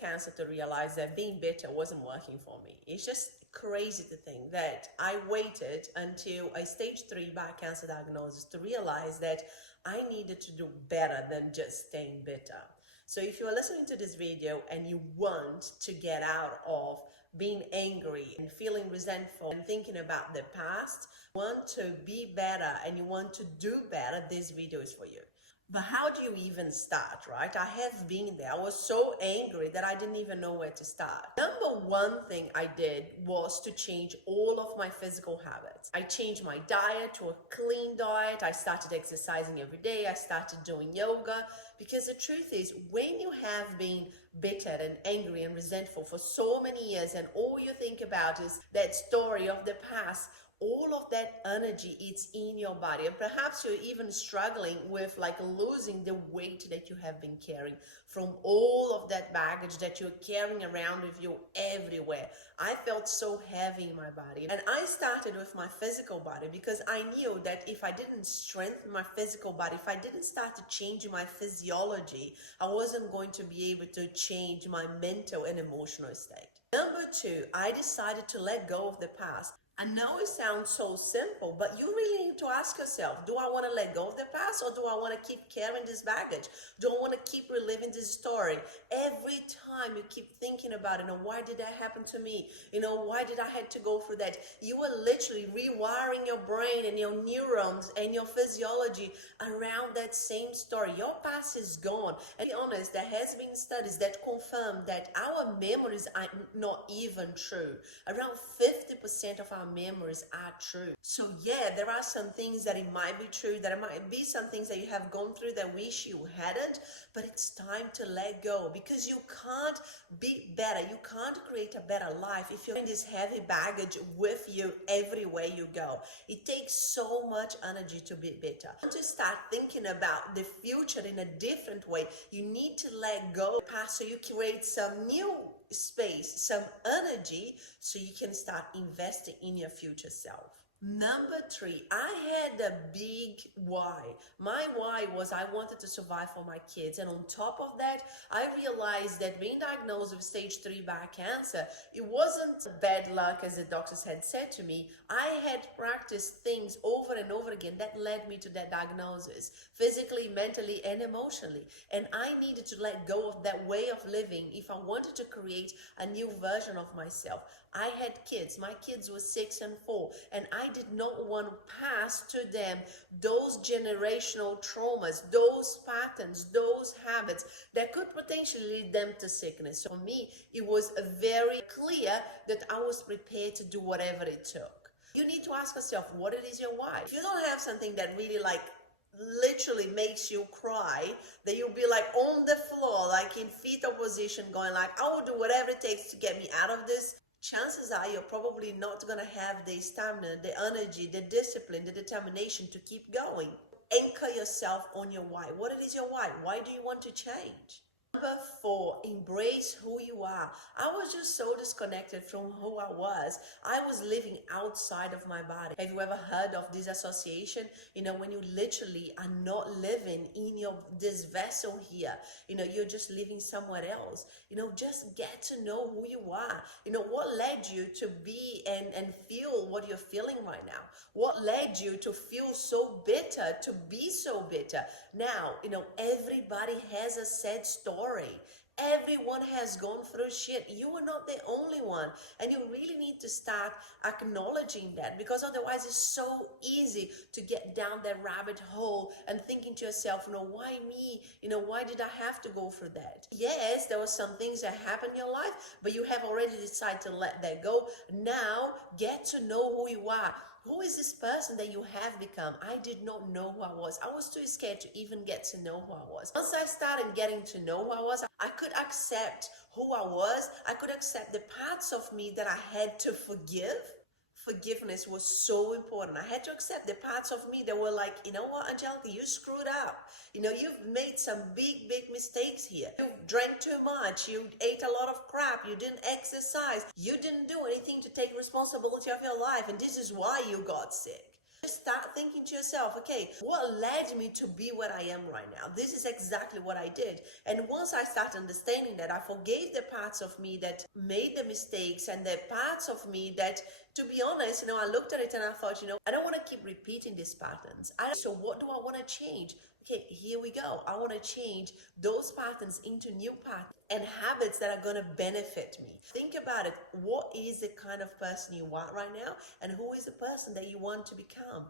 cancer to realize that being bitter wasn't working for me. It's just crazy to think that I waited until a stage 3 bowel cancer diagnosis to realize that I needed to do better than just staying bitter. So if you are listening to this video and you want to get out of being angry and feeling resentful and thinking about the past, want to be better and you want to do better, this video is for you. But how do you even start, right? I have been there. I was so angry that I didn't even know where to start. Number one thing I did was to change all of my physical habits. I changed my diet to a clean diet. I started exercising every day. I started doing yoga, because the truth is, when you have been bitter and angry and resentful for so many years and all you think about is that story of the past, all of that energy is in your body, and perhaps you're even struggling with losing the weight that you have been carrying from all of that baggage that you're carrying around with you everywhere. I felt so heavy in my body, and I started with my physical body because I knew that if I didn't strengthen my physical body, if I didn't start to change my physiology, I wasn't going to be able to change my mental and emotional state. Number two, I decided to let go of the past. I know it sounds so simple, but you really need to ask yourself, do I want to let go of the past, or do I want to keep carrying this baggage? Do I want to keep reliving this story? Every time you keep thinking about it, why did that happen to me? Why did I have to go through that? You are literally rewiring your brain and your neurons and your physiology around that same story. Your past is gone. And to be honest, there has been studies that confirm that our memories are not even true. Around 50% of our memories are true. So yeah, there are some things that it might be true, there might be some things that you have gone through that wish you hadn't, but it's time to let go, because you can't be better, you can't create a better life if you're in this heavy baggage with you everywhere you go. It takes so much energy to be bitter. To start thinking about the future in a different way, you need to let go of the past so you create some new space, some energy, so you can start investing in your future self. Number three, I had a big why. My why was I wanted to survive for my kids. And on top of that, I realized that being diagnosed with stage 3 bowel cancer, it wasn't bad luck, as the doctors had said to me. I had practiced things over and over again that led me to that diagnosis, physically, mentally, and emotionally. And I needed to let go of that way of living if I wanted to create a new version of myself. I had kids. My kids were 6 and 4, and I did not want to pass to them those generational traumas, those patterns, those habits that could potentially lead them to sickness. So for me, it was very clear that I was prepared to do whatever it took. You need to ask yourself, what it is your why? If you don't have something that really literally makes you cry, that you'll be on the floor, in fetal position, going I will do whatever it takes to get me out of this, chances are you're probably not going to have the stamina, the energy, the discipline, the determination to keep going. Anchor yourself on your why. What is your why? Why do you want to change? Number 4, embrace who you are. I was just so disconnected from who I was. I was living outside of my body. Have you ever heard of disassociation? When you literally are not living in this vessel here, you're just living somewhere else. Just get to know who you are. What led you to be and feel what you're feeling right now? What led you to feel so bitter, to be so bitter? Now, everybody has a sad story. Everyone has gone through shit. You are not the only one. And you really need to start acknowledging that, because otherwise it's so easy to get down that rabbit hole and thinking to yourself, why me? Why did I have to go through that? Yes, there were some things that happened in your life, but you have already decided to let that go. Now, get to know who you are. Who is this person that you have become? I did not know who I was. I was too scared to even get to know who I was. Once I started getting to know who I was, I could accept who I was. I could accept the parts of me that I had to forgive. Forgiveness was so important. I had to accept the parts of me that were you know what, Angelica, you screwed up. You've made some big mistakes here. You drank too much. You ate a lot of crap. You didn't exercise. You didn't do anything to take responsibility of your life. And this is why you got sick. Just start thinking to yourself, okay, what led me to be what I am right now? This is exactly what I did. And once I start understanding that, I forgave the parts of me that made the mistakes and the parts of me that, to be honest, I looked at it and I thought, I don't want to keep repeating these patterns. So what do I want to change? Okay, here we go. I want to change those patterns into new patterns and habits that are going to benefit me. Think about it. What is the kind of person you are right now? And who is the person that you want to become?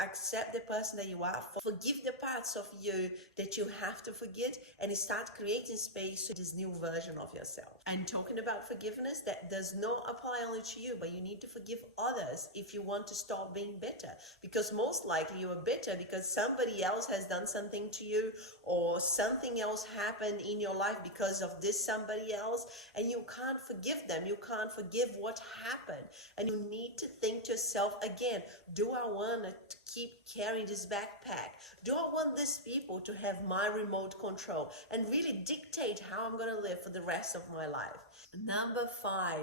Accept the person that you are. Forgive the parts of you that you have to forget, and start creating space to this new version of yourself. And talking about forgiveness, that does not apply only to you, but you need to forgive others if you want to stop being bitter. Because most likely you are bitter because somebody else has done something to you, or something else happened in your life because of this somebody else, and you can't forgive them. You can't forgive what happened. And you need to think to yourself again, do I want to keep carrying this backpack? Do I want these people to have my remote control and really dictate how I'm going to live for the rest of my life? Number 5,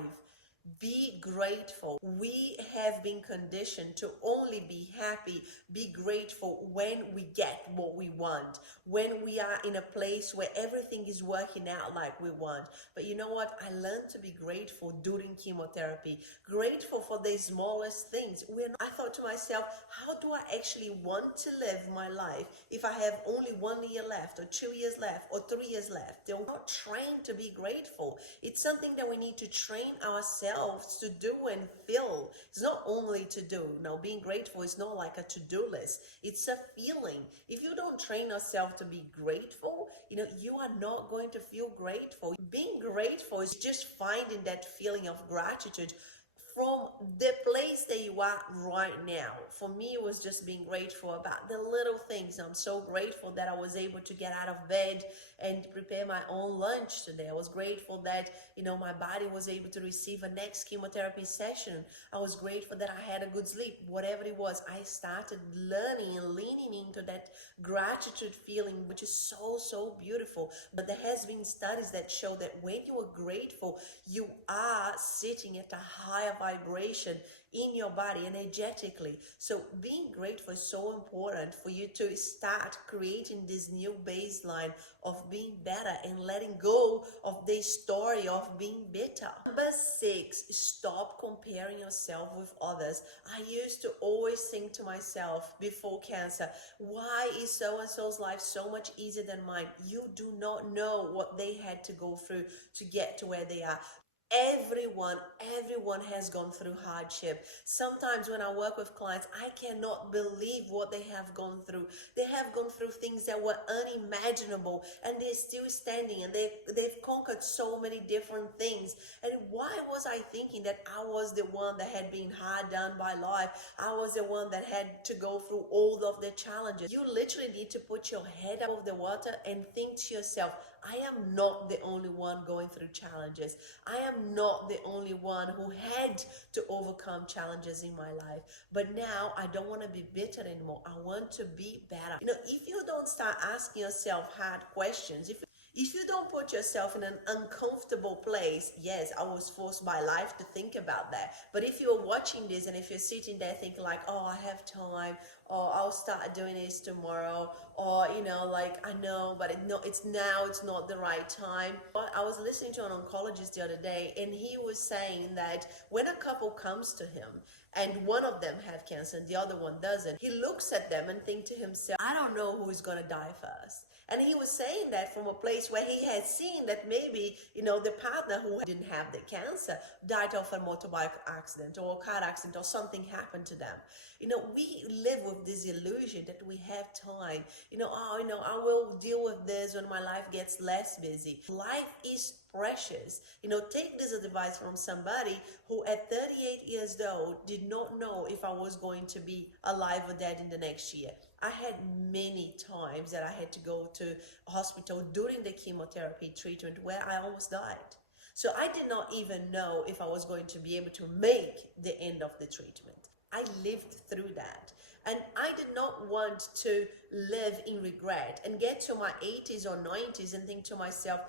be grateful. We have been conditioned to only be happy, be grateful when we get what we want, when we are in a place where everything is working out like we want. But you know what? I learned to be grateful during chemotherapy, grateful for the smallest things. I thought to myself, how do I actually want to live my life if I have only 1 year left, or 2 years left, or 3 years left? They're not trained to be grateful. It's something that we need to train ourselves to do and feel. It's not only to do. Now, being grateful is not like a to-do list. It's a feeling. If you don't train yourself to be grateful, you are not going to feel grateful. Being grateful is just finding that feeling of gratitude from the place that you are right now. For me, it was just being grateful about the little things. I'm so grateful that I was able to get out of bed and prepare my own lunch today. I was grateful that, my body was able to receive a next chemotherapy session. I was grateful that I had a good sleep. Whatever it was, I started learning and leaning into that gratitude feeling, which is so, so beautiful. But there has been studies that show that when you are grateful, you are sitting at a higher vibration in your body energetically. So being grateful is so important for you to start creating this new baseline of being better and letting go of the story of being bitter. Number 6, stop comparing yourself with others. I used to always think to myself before cancer, why is so-and-so's life so much easier than mine? You do not know what they had to go through to get to where they are. Everyone has gone through hardship. Sometimes when I work with clients, I cannot believe what they have gone through. They have gone through things that were unimaginable, and they're still standing, and they've conquered so many different things. And why was I thinking that I was the one that had been hard done by life? I was the one that had to go through all of the challenges. You literally need to put your head above the water and think to yourself, I am not the only one going through challenges. I am not the only one who had to overcome challenges in my life. But now I don't want to be bitter anymore. I want to be better. If you don't start asking yourself hard questions, if you don't put yourself in an uncomfortable place, yes, I was forced by life to think about that. But if you're watching this and if you're sitting there thinking like, oh, I have time, or I'll start doing this tomorrow, or, I know, but it's not the right time. But I was listening to an oncologist the other day, and he was saying that when a couple comes to him and one of them have cancer and the other one doesn't, he looks at them and thinks to himself, I don't know who is going to die first. And he was saying that from a place where he had seen that maybe, the partner who didn't have the cancer died of a motorbike accident or a car accident, or something happened to them. We live with this illusion that we have time. I will deal with this when my life gets less busy. Life is precious. Take this advice from somebody who at 38 years old did not know if I was going to be alive or dead in the next year. I had many times that I had to go to a hospital during the chemotherapy treatment where I almost died. So I did not even know if I was going to be able to make the end of the treatment. I lived through that. And I did not want to live in regret and get to my 80s or 90s and think to myself,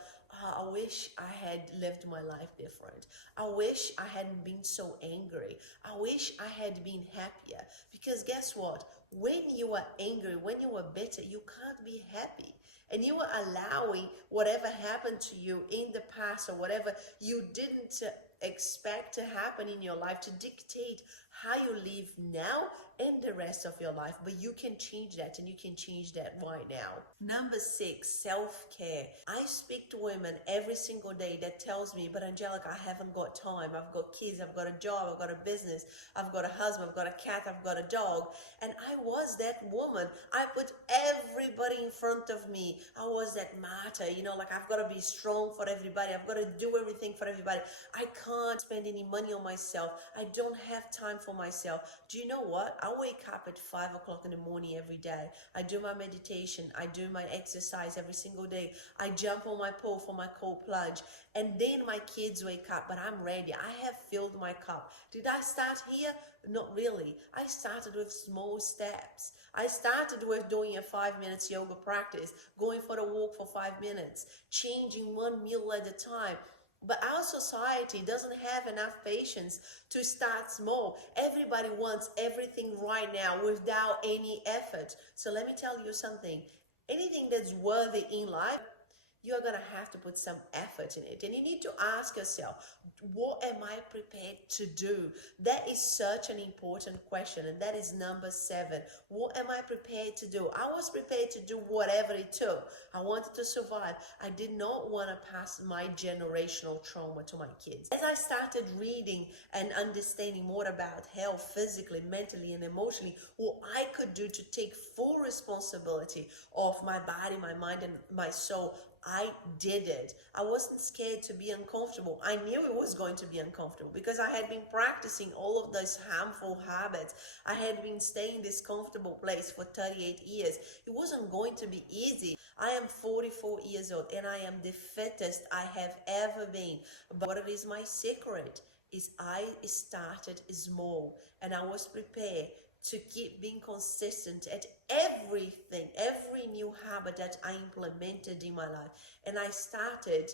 I wish I had lived my life different. I wish I hadn't been so angry. I wish I had been happier. Because guess what? When you are angry, when you are bitter, you can't be happy. And you are allowing whatever happened to you in the past or whatever you didn't expect to happen in your life to dictate how you live now and the rest of your life. But you can change that, and you can change that right now. Number 6, self-care. I speak to women every single day that tells me, but Angelica, I haven't got time. I've got kids, I've got a job, I've got a business, I've got a husband, I've got a cat, I've got a dog. And I was that woman. I put everybody in front of me. I was that martyr, like I've got to be strong for everybody. I've got to do everything for everybody. I can't spend any money on myself. I don't have time for myself. Do you know what? I wake up at 5 o'clock in the morning every day. I do my meditation. I do my exercise every single day. I jump on my pole for my cold plunge. And then my kids wake up, but I'm ready. I have filled my cup. Did I start here? Not really. I started with small steps. I started with doing a 5 minutes yoga practice, going for a walk for 5 minutes, changing one meal at a time. But our society doesn't have enough patience to start small. Everybody wants everything right now without any effort. So let me tell you something. Anything that's worthy in life, you're going to have to put some effort in it. And you need to ask yourself, what am I prepared to do? That is such an important question. And that is number 7. What am I prepared to do? I was prepared to do whatever it took. I wanted to survive. I did not want to pass my generational trauma to my kids. As I started reading and understanding more about health, physically, mentally, and emotionally, what I could do to take full responsibility of my body, my mind, and my soul, I did it. I wasn't scared to be uncomfortable. I knew it was going to be uncomfortable because I had been practicing all of those harmful habits. I had been staying in this comfortable place for 38 years. It wasn't going to be easy. I am 44 years old and I am the fittest I have ever been. But what is my secret is I started small and I was prepared to keep being consistent at everything, every new habit that I implemented in my life. And I started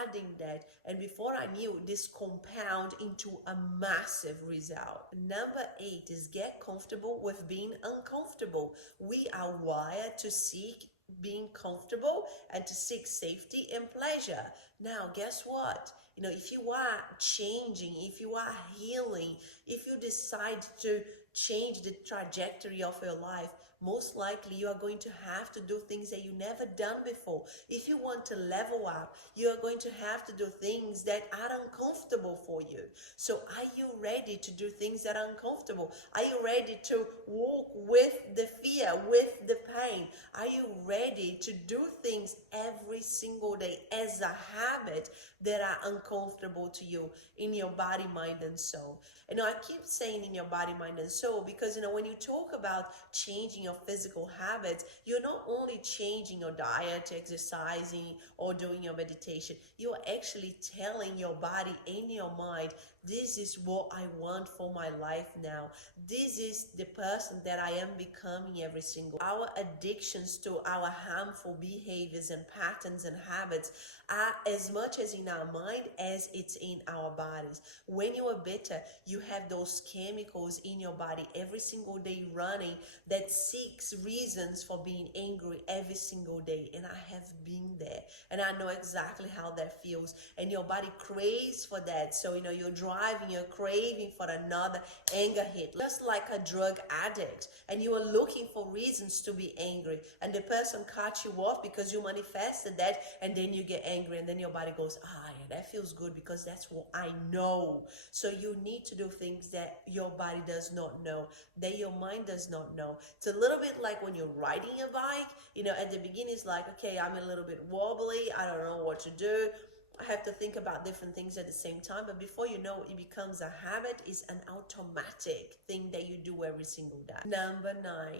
adding that, and before I knew, this compound into a massive result. Number 8 is get comfortable with being uncomfortable. We are wired to seek being comfortable and to seek safety and pleasure. Now, guess what? If you are changing, if you are healing, if you decide to change the trajectory of your life, most likely you are going to have to do things that you never done before. If you want to level up, you are going to have to do things that are uncomfortable for you. So are you ready to do things that are uncomfortable? Are you ready to walk with the fear, with the pain? Are you ready to do things every single day as a habit that are uncomfortable to you in your body, mind, and soul? I keep saying in your body, mind, and soul because, when you talk about changing your physical habits, you're not only changing your diet, exercising, or doing your meditation. You are actually telling your body and your mind, this is what I want for my life now. This is the person that I am becoming every single day. Our addictions to our harmful behaviors and patterns and habits are as much as in our mind as it's in our bodies. When you are bitter, you have those chemicals in your body every single day running that seeks reasons for being angry every single day. And I have been there and I know exactly how that feels. And your body craves for that. So, you're driving, you're craving for another anger hit, just like a drug addict. And you are looking for reasons to be angry. And the person cuts you off because you manifested that, and then you get angry, and then your body goes, yeah, that feels good because that's what I know. So you need to do things that your body does not know, that your mind does not know. It's a little bit like when you're riding a bike, at the beginning it's like, okay, I'm a little bit wobbly, I don't know what to do. I have to think about different things at the same time, but before you know it becomes a habit. It's an automatic thing that you do every single day. Number 9,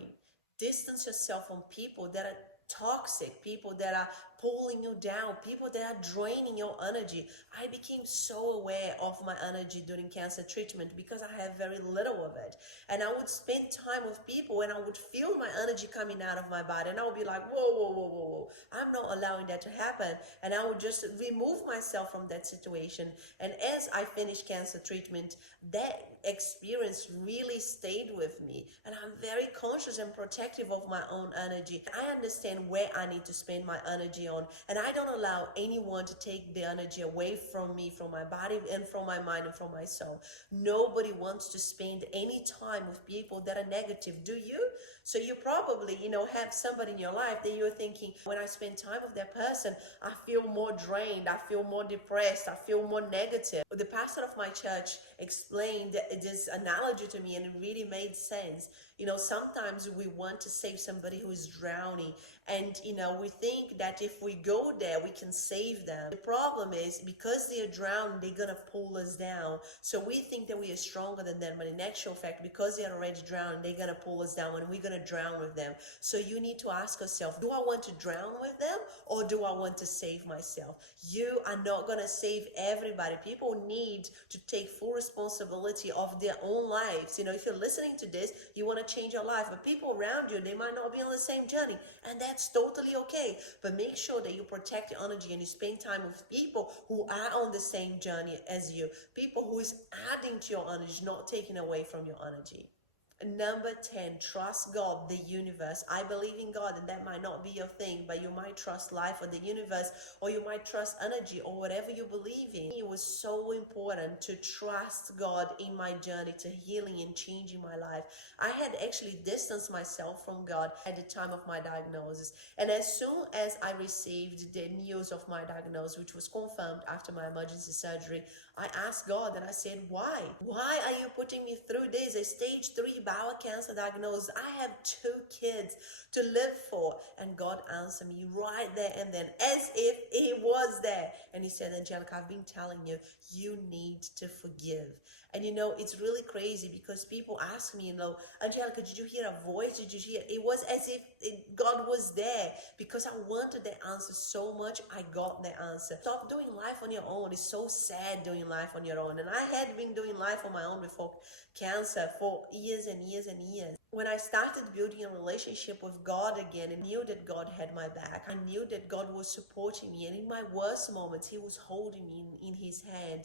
distance yourself from people that are toxic, people that are pulling you down, people that are draining your energy. I became so aware of my energy during cancer treatment because I have very little of it. And I would spend time with people and I would feel my energy coming out of my body. And I would be like, whoa, whoa, whoa, whoa, whoa. I'm not allowing that to happen. And I would just remove myself from that situation. And as I finished cancer treatment, that experience really stayed with me. And I'm very conscious and protective of my own energy. I understand where I need to spend my energy on. And I don't allow anyone to take the energy away from me, from my body and from my mind and from my soul. Nobody wants to spend any time with people that are negative. Do you? So you probably, have somebody in your life that you're thinking, when I spend time with that person, I feel more drained, I feel more depressed, I feel more negative. The pastor of my church explained this analogy to me and it really made sense. Sometimes we want to save somebody who is drowning and, we think that if we go there, we can save them. The problem is because they are drowning, they're going to pull us down. So we think that we are stronger than them, but in actual fact, because they are already drowning, they're going to pull us down and we're going to drown with them. So you need to ask yourself, do I want to drown with them or do I want to save myself? You are not going to save everybody. People need to take full responsibility of their own lives. If you're listening to this, you want to change your life, but people around you, they might not be on the same journey, and that's totally okay. But make sure that you protect your energy and you spend time with people who are on the same journey as you, people who is adding to your energy, not taking away from your energy. Number 10, trust God, the universe. I believe in God, and that might not be your thing, but you might trust life or the universe, or you might trust energy or whatever you believe in. It was so important to trust God in my journey to healing and changing my life. I had actually distanced myself from God at the time of my diagnosis. And as soon as I received the news of my diagnosis, which was confirmed after my emergency surgery, I asked God and I said, why? Why are you putting me through this? A stage 3 bowel cancer diagnosis. I have 2 kids to live for. And God answered me right there and then, as if He was there. And He said, Angelica, I've been telling you, you need to forgive. And it's really crazy because people ask me, Angelica, did you hear a voice? Did you hear? It was as if God was there because I wanted the answer so much. I got the answer. Stop doing life on your own. It's so sad doing life on your own. And I had been doing life on my own before cancer for years and years and years. When I started building a relationship with God again, I knew that God had my back. I knew that God was supporting me. And in my worst moments, He was holding me in His hand,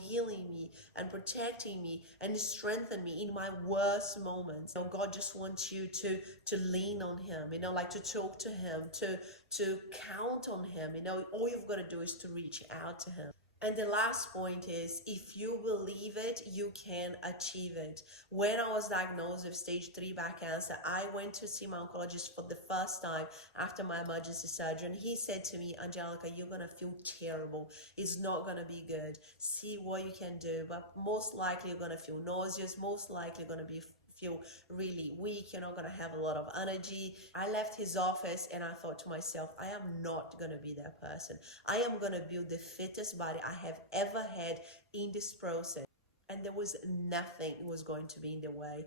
healing me and protecting me and strengthening me in my worst moments. God just wants you to lean on Him, to talk to Him, to count on Him. All you've got to do is to reach out to Him. And the last point is, if you believe it, you can achieve it. When I was diagnosed with stage 3 bowel cancer, I went to see my oncologist for the first time after my emergency surgery. And he said to me, Angelica, you're going to feel terrible. It's not going to be good. See what you can do. But most likely you're going to feel nauseous. Most likely you're going to feel really weak. You're not going to have a lot of energy. I left his office and I thought to myself, I am not going to be that person. I am going to build the fittest body I have ever had in this process. And there was nothing was going to be in the way.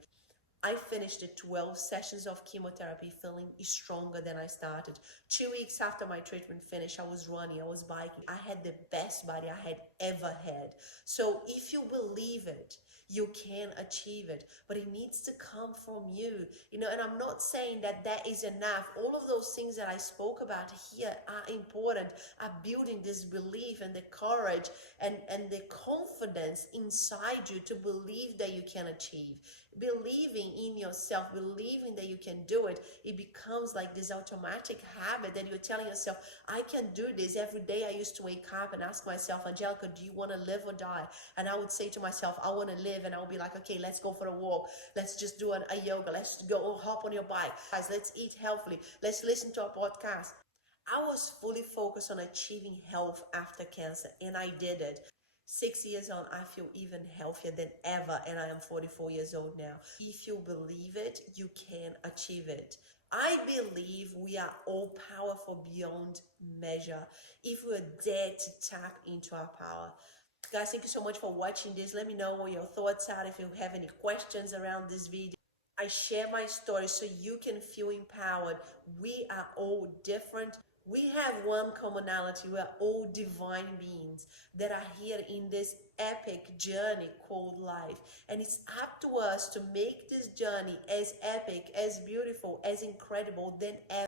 I finished the 12 sessions of chemotherapy feeling stronger than I started. 2 weeks after my treatment finished, I was running, I was biking. I had the best body I had ever had. So if you believe it, you can achieve it, but it needs to come from you, and I'm not saying that is enough. All of those things that I spoke about here are important, are building this belief and the courage and the confidence inside you to believe that you can achieve. Believing in yourself, believing that you can do it, it becomes like this automatic habit that you're telling yourself, I can do this. Every day I used to wake up and ask myself, Angelica, do you want to live or die? And I would say to myself, I want to live. And I would be like, okay, let's go for a walk. Let's just do a yoga. Let's go hop on your bike. Guys, let's eat healthily. Let's listen to a podcast. I was fully focused on achieving health after cancer, and I did it. 6 years on, I feel even healthier than ever, and I am 44 years old now. If you believe it, you can achieve it. I believe we are all powerful beyond measure if we're there to tap into our power. Guys, thank you so much for watching this. Let me know what your thoughts are. If you have any questions around this video, I share my story so you can feel empowered. We are all different. We have one commonality. We are all divine beings that are here in this epic journey called life. And it's up to us to make this journey as epic, as beautiful, as incredible than ever.